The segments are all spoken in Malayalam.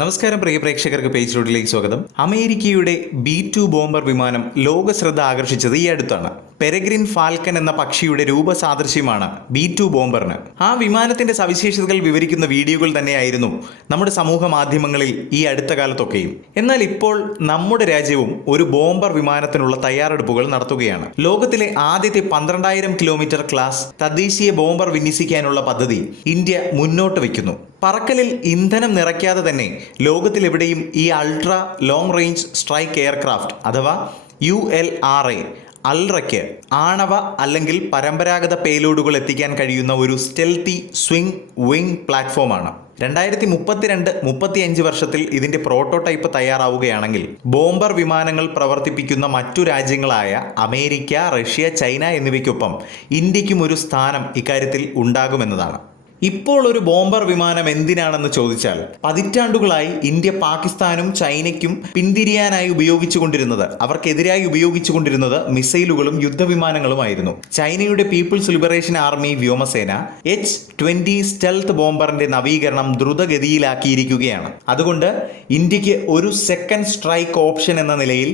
നമസ്കാരം പ്രിയ പ്രേക്ഷകർക്ക് പേജ് റോഡിലേക്ക് സ്വാഗതം. അമേരിക്കയുടെ B-2 ബോംബർ വിമാനം ലോക ശ്രദ്ധ ആകർഷിച്ചത് ഈ അടുത്താണ്. പെരഗ്രിൻ ഫാൽക്കൺ എന്ന പക്ഷിയുടെ രൂപസാദൃശ്യമാണ് B-2 ബോംബറിന്. ആ വിമാനത്തിന്റെ സവിശേഷതകൾ വിവരിക്കുന്ന വീഡിയോകൾ തന്നെയായിരുന്നു നമ്മുടെ സമൂഹ മാധ്യമങ്ങളിൽ ഈ അടുത്ത കാലത്തൊക്കെയും. എന്നാൽ ഇപ്പോൾ നമ്മുടെ രാജ്യവും ഒരു ബോംബർ വിമാനത്തിനുള്ള തയ്യാറെടുപ്പുകൾ നടത്തുകയാണ്. ലോകത്തിലെ ആദ്യത്തെ 12,000 കിലോമീറ്റർ ക്ലാസ് തദ്ദേശീയ ബോംബർ വിന്യസിക്കാനുള്ള പദ്ധതി ഇന്ത്യ മുന്നോട്ട് വയ്ക്കുന്നു. പറക്കലിൽ ഇന്ധനം നിറയ്ക്കാതെ തന്നെ ലോകത്തിലെവിടെയും ഈ ultra long range strike aircraft അഥവാ ULRA അൾട്രയ്ക്ക് ആണവ അല്ലെങ്കിൽ പരമ്പരാഗത പേലോഡുകൾ എത്തിക്കാൻ കഴിയുന്ന ഒരു സ്റ്റെൽത്തി സ്വിംഗ് വിങ് പ്ലാറ്റ്ഫോമാണ്. 2032-35 വർഷത്തിൽ ഇതിന്റെ പ്രോട്ടോടൈപ്പ് തയ്യാറാവുകയാണെങ്കിൽ ബോംബർ വിമാനങ്ങൾ പ്രവർത്തിപ്പിക്കുന്ന മറ്റു രാജ്യങ്ങളായ അമേരിക്ക, റഷ്യ, ചൈന എന്നിവയ്ക്കൊപ്പം ഇന്ത്യക്കും ഒരു സ്ഥാനം ഇക്കാര്യത്തിൽ ഉണ്ടാകുമെന്നതാണ്. ഇപ്പോൾ ഒരു ബോംബർ വിമാനം എന്തിനാണെന്ന് ചോദിച്ചാൽ, പതിറ്റാണ്ടുകളായി ഇന്ത്യ പാകിസ്ഥാനും ചൈനയ്ക്കും പിന്തിരിയാനായി അവർക്കെതിരായി ഉപയോഗിച്ചുകൊണ്ടിരുന്നത് മിസൈലുകളും യുദ്ധവിമാനങ്ങളുമായിരുന്നു. ചൈനയുടെ പീപ്പിൾസ് ലിബറേഷൻ ആർമി വ്യോമസേന H-20 സ്റ്റെൽത്ത് ബോംബറിന്റെ നവീകരണം ദ്രുതഗതിയിലാക്കിയിരിക്കുകയാണ്. അതുകൊണ്ട് ഇന്ത്യക്ക് ഒരു സെക്കൻഡ് സ്ട്രൈക്ക് ഓപ്ഷൻ എന്ന നിലയിൽ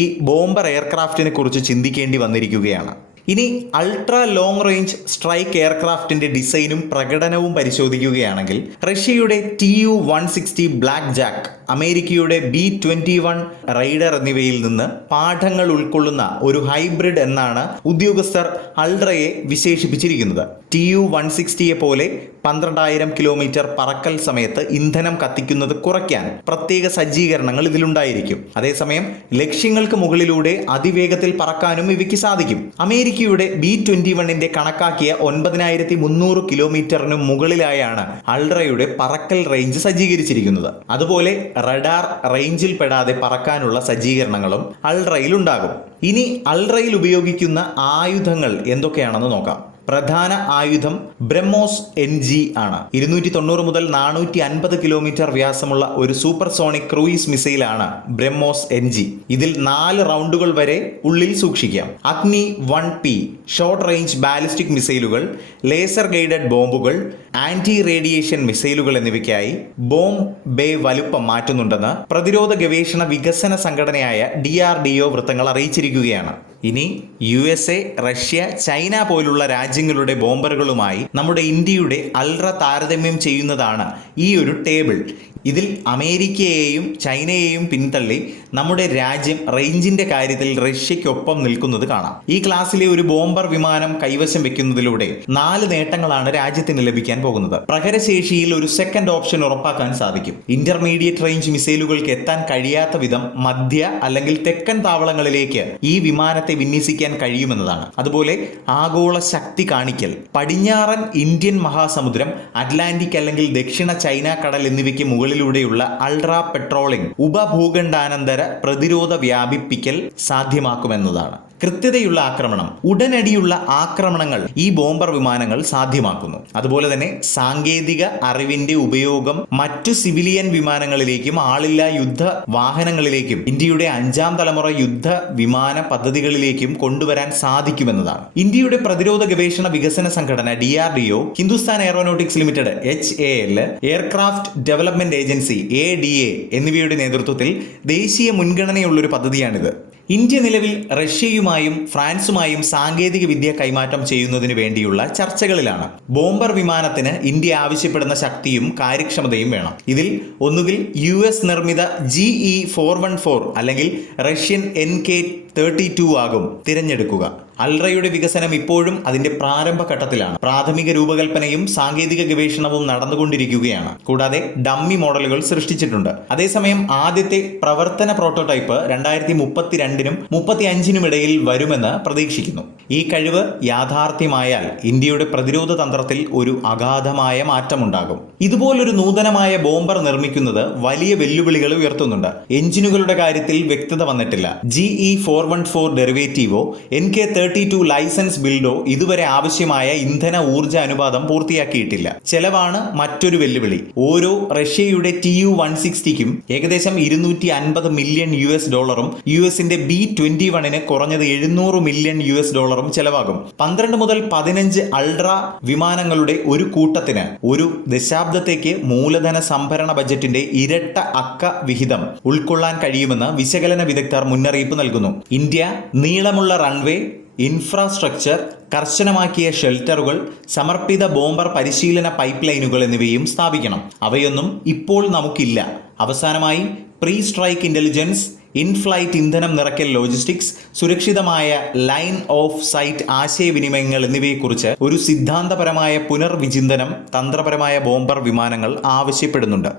ഈ ബോംബർ എയർക്രാഫ്റ്റിനെ കുറിച്ച് ചിന്തിക്കേണ്ടി വന്നിരിക്കുകയാണ്. ഇനി അൾട്രാ ലോങ് റേഞ്ച് സ്ട്രൈക്ക് എയർക്രാഫ്റ്റിന്റെ ഡിസൈനും പ്രകടനവും പരിശോധിക്കുകയാണെങ്കിൽ, റഷ്യയുടെ Tu-160 ബ്ലാക്ക് ജാക്ക്, അമേരിക്കയുടെ B-21 റൈഡർ എന്നിവയിൽ നിന്ന് പാഠങ്ങൾ ഉൾക്കൊള്ളുന്ന ഒരു ഹൈബ്രിഡ് എന്നാണ് ഉദ്യോഗസ്ഥർ അൾട്രയെ വിശേഷിപ്പിച്ചിരിക്കുന്നത്. Tu-160യെ പോലെ 12,000 കിലോമീറ്റർ പറക്കൽ സമയത്ത് ഇന്ധനം കത്തിക്കുന്നത് കുറയ്ക്കാൻ പ്രത്യേക സജ്ജീകരണങ്ങൾ ഇതിലുണ്ടായിരിക്കും. അതേസമയം ലക്ഷ്യങ്ങൾക്ക് മുകളിലൂടെ അതിവേഗത്തിൽ പറക്കാനും ഇവയ്ക്ക് സാധിക്കും. അമേരിക്കയുടെ B-21ന്റെ കണക്കാക്കിയ 9,300 കിലോമീറ്ററിന് മുകളിലായാണ് അൾട്രയുടെ പറക്കൽ റേഞ്ച് സജ്ജീകരിച്ചിരിക്കുന്നത്. അതുപോലെ റഡാർ റേഞ്ചിൽ പെടാതെ പറക്കാനുള്ള സജ്ജീകരണങ്ങളും അൾട്രയിൽ ഉണ്ടാകും. ഇനി അൾട്രയിൽ ഉപയോഗിക്കുന്ന ആയുധങ്ങൾ എന്തൊക്കെയാണെന്ന് നോക്കാം. പ്രധാന ആയുധം ബ്രഹ്മോസ് NG ആണ്. 290 മുതൽ 450 കിലോമീറ്റർ വ്യാസമുള്ള ഒരു സൂപ്പർസോണിക് ക്രൂയിസ് മിസൈലാണ് ബ്രഹ്മോസ് NG. ഇതിൽ 4 റൗണ്ടുകൾ വരെ ഉള്ളിൽ സൂക്ഷിക്കാം. അഗ്നി 1P ഷോർട്ട് റേഞ്ച് ബാലിസ്റ്റിക് മിസൈലുകൾ, ലേസർ ഗൈഡഡ് ബോംബുകൾ, ആന്റി റേഡിയേഷൻ മിസൈലുകൾ എന്നിവയ്ക്കായി ബോംബ് ബേ വലുപ്പം മാറ്റുന്നുണ്ടെന്ന് പ്രതിരോധ ഗവേഷണ വികസന സംഘടനയായ DRDO വൃത്തങ്ങൾ അറിയിച്ചിരിക്കുകയാണ്. ഇനി USA, റഷ്യ, ചൈന പോലുള്ള രാജ്യങ്ങളുടെ ബോംബറുകളുമായി നമ്മുടെ ഇന്ത്യയുടെ അൾട്ര താരതമ്യം ചെയ്യുന്നതാണ് ഈ ഒരു ടേബിൾ. ഇതിൽ അമേരിക്കയെയും ചൈനയെയും പിന്തള്ളി നമ്മുടെ രാജ്യം റേഞ്ചിന്റെ കാര്യത്തിൽ റഷ്യയ്ക്കൊപ്പം നിൽക്കുന്നത് കാണാം. ഈ ക്ലാസ്സിലെ ഒരു ബോംബർ വിമാനം കൈവശം വെക്കുന്നതിലൂടെ 4 നേട്ടങ്ങളാണ് രാജ്യത്തിന് ലഭിക്കാൻ പോകുന്നത്. പ്രഹരശേഷിയിൽ ഒരു സെക്കൻഡ് ഓപ്ഷൻ ഉറപ്പാക്കാൻ സാധിക്കും. ഇന്റർമീഡിയറ്റ് റേഞ്ച് മിസൈലുകൾക്ക് എത്താൻ കഴിയാത്ത വിധം മധ്യ അല്ലെങ്കിൽ തെക്കൻ താവളങ്ങളിലേക്ക് ഈ വിമാനത്തെ വിന്യസിക്കാൻ കഴിയുമെന്നതാണ്. അതുപോലെ ആഗോള ശക്തി കാണിക്കൽ, പടിഞ്ഞാറൻ ഇന്ത്യൻ മഹാസമുദ്രം, അറ്റ്ലാന്റിക് അല്ലെങ്കിൽ ദക്ഷിണ ചൈന കടൽ എന്നിവയ്ക്ക് മുകളിലൂടെയുള്ള അൾട്രാ പെട്രോളിംഗ്, ഉപഭൂഖണ്ഡാനന്തര പ്രതിരോധ വ്യാപിപ്പിക്കൽ സാധ്യമാക്കുമെന്നതാണ്. കൃത്യതയുള്ള ആക്രമണം, ഉടനടിയുള്ള ആക്രമണങ്ങൾ ഈ ബോംബർ വിമാനങ്ങൾ സാധ്യമാക്കുന്നു. അതുപോലെ തന്നെ സാങ്കേതിക അറിവിന്റെ ഉപയോഗം മറ്റു സിവിലിയൻ വിമാനങ്ങളിലേക്കും ആളില്ലാ യുദ്ധ വാഹനങ്ങളിലേക്കും ഇന്ത്യയുടെ 5ാം തലമുറ യുദ്ധ വിമാന പദ്ധതികളിലേക്കും കൊണ്ടുവരാൻ സാധിക്കുമെന്നതാണ്. ഇന്ത്യയുടെ പ്രതിരോധ ഗവേഷണ വികസന സംഘടന DRDO, Hindustan aeronautics limited HAL, aircraft development agency ADA എന്നിവയുടെ നേതൃത്വത്തിൽ ദേശീയ മുൻഗണനയുള്ളൊരു പദ്ധതിയാണിത്. ഇന്ത്യ നിലവിൽ റഷ്യയുമായും ഫ്രാൻസുമായും സാങ്കേതിക വിദ്യ കൈമാറ്റം ചെയ്യുന്നതിന് വേണ്ടിയുള്ള ചർച്ചകളിലാണ്. ബോംബർ വിമാനത്തിന് ഇന്ത്യ ആവശ്യപ്പെടുന്ന ശക്തിയും കാര്യക്ഷമതയും വേണം. ഇതിൽ ഒന്നുകിൽ US നിർമ്മിത GE-414 അല്ലെങ്കിൽ റഷ്യൻ NK-32 ആകും തിരഞ്ഞെടുക്കുക. അൾട്രയുടെ വികസനം ഇപ്പോഴും അതിന്റെ പ്രാരംഭഘട്ടത്തിലാണ്. പ്രാഥമിക രൂപകൽപ്പനയും സാങ്കേതിക ഗവേഷണവും നടന്നുകൊണ്ടിരിക്കുകയാണ്. കൂടാതെ ഡമ്മി മോഡലുകൾ സൃഷ്ടിച്ചിട്ടുണ്ട്. അതേസമയം ആദ്യത്തെ പ്രവർത്തന പ്രോട്ടോടൈപ്പ് 2032-നും 35-നും ഇടയിൽ വരുമെന്ന് പ്രതീക്ഷിക്കുന്നു. ഈ കഴിവ് യാഥാർത്ഥ്യമായാൽ ഇന്ത്യയുടെ പ്രതിരോധ തന്ത്രത്തിൽ ഒരു അഗാധമായ മാറ്റമുണ്ടാകും. ഇതുപോലൊരു നൂതനമായ ബോംബർ നിർമ്മിക്കുന്നത് വലിയ വെല്ലുവിളികൾ ഉയർത്തുന്നുണ്ട്. എഞ്ചിനുകളുടെ കാര്യത്തിൽ വ്യക്തത വന്നിട്ടില്ല. GE-414 ഡെറിവേറ്റീവോ NK-32 F-32 ലൈസൻസ് ബിൽഡോ ഇതുവരെ ആവശ്യമായ ഇന്ധന ഊർജ്ജ അനുപാതം പൂർത്തിയാക്കിയിട്ടില്ല. ചെലവാണ് മറ്റൊരു വെല്ലുവിളി. ഓരോ റഷ്യയുടെ TU-160ക്കും ഏകദേശം $250 മില്യൺ US-ന്റെ B-21 കുറഞ്ഞത് $700 മില്യൺ US ചെലവാകും. 12 മുതൽ 15 അൾട്രാ വിമാനങ്ങളുടെ ഒരു കൂട്ടത്തിന് ഒരു ദശാബ്ദത്തേക്ക് മൂലധന സംഭരണ ബജറ്റിന്റെ ഇരട്ട അക്ക വിഹിതം ഉൾക്കൊള്ളാൻ കഴിയുമെന്ന് വിശകലന വിദഗ്ധർ മുന്നറിയിപ്പ് നൽകുന്നു. ഇന്ത്യ നീളമുള്ള റൺവേ, ഇൻഫ്രാസ്ട്രക്ചർ, കർശനമാക്കിയ ഷെൽട്ടറുകൾ, സമർപ്പിത ബോംബർ പരിശീലന പൈപ്പ് ലൈനുകൾ എന്നിവയും സ്ഥാപിക്കണം. അവയൊന്നും ഇപ്പോൾ നമുക്കില്ല. അവസാനമായി പ്രീ സ്ട്രൈക്ക് ഇന്റലിജൻസ്, ഇൻഫ്ലൈറ്റ് ഇന്ധനം നിറയ്ക്കൽ ലോജിസ്റ്റിക്സ്, സുരക്ഷിതമായ ലൈൻ ഓഫ് സൈറ്റ് ആശയവിനിമയങ്ങൾ എന്നിവയെക്കുറിച്ച് ഒരു സിദ്ധാന്തപരമായ പുനർവിചിന്തനം തന്ത്രപരമായ ബോംബർ വിമാനങ്ങൾ ആവശ്യപ്പെടുന്നുണ്ട്.